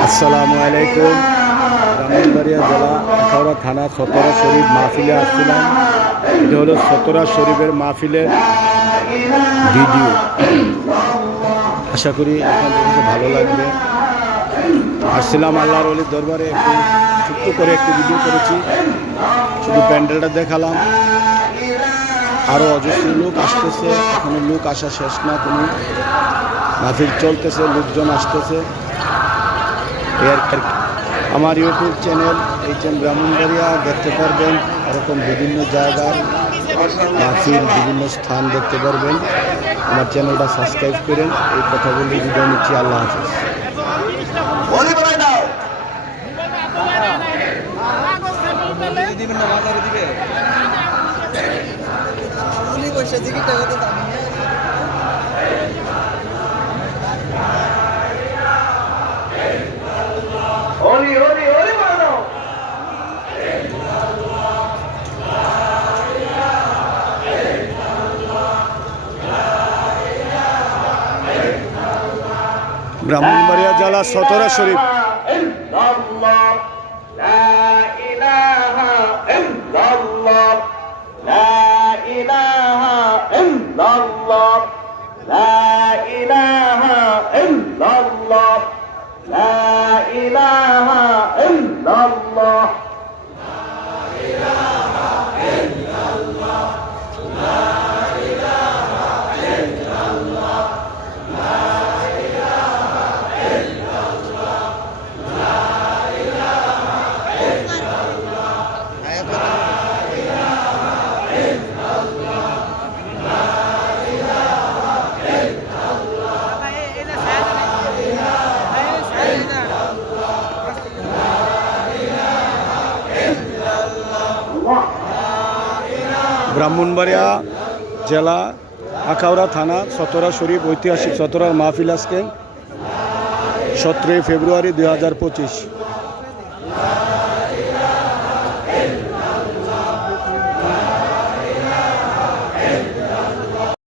আসসালামু আলাইকুম। ব্রাহ্মণবাড়িয়া জেলা আখাউড়া থানা সতরা শরীফ মাহফিলে আসছিলাম। এটা হলো সতরা শরীফের মাহফিলের ভিডিও। আশা করি আপনাদের কাছে ভালো লাগবে। আসছিলাম আল্লাহর ওলির দরবারে, একটু ছোট্ট করে একটি ভিডিও করেছি, শুধু প্যান্ডেলটা দেখালাম। আরও অজস্র লোক আসতেছে, এখনো লোক আসা শেষ না, কোনো মাহফিল চলতেছে, লোকজন আসতেছে। আমার ইউটিউব চ্যানেল এইচএম ব্রাহ্মণবাড়িয়া দেখতে পারবেন। এরকম বিভিন্ন জায়গার মাহফিল, বিভিন্ন স্থান দেখতে পারবেন। আমার চ্যানেলটা সাবস্ক্রাইব করেন। এই কথা বলে বিদায় নিচ্ছি। আল্লাহ হাফিজ। ব্রাহ্মণবাড়িয়া জেলা সতরা শরীফ। ব্রাহ্মণবাড়িয়া জেলা আখাউড়া থানা সতরা শরীফ ঐতিহাসিক সতরার মাহফিল আজকে 17 ফেব্রুয়ারি 2025।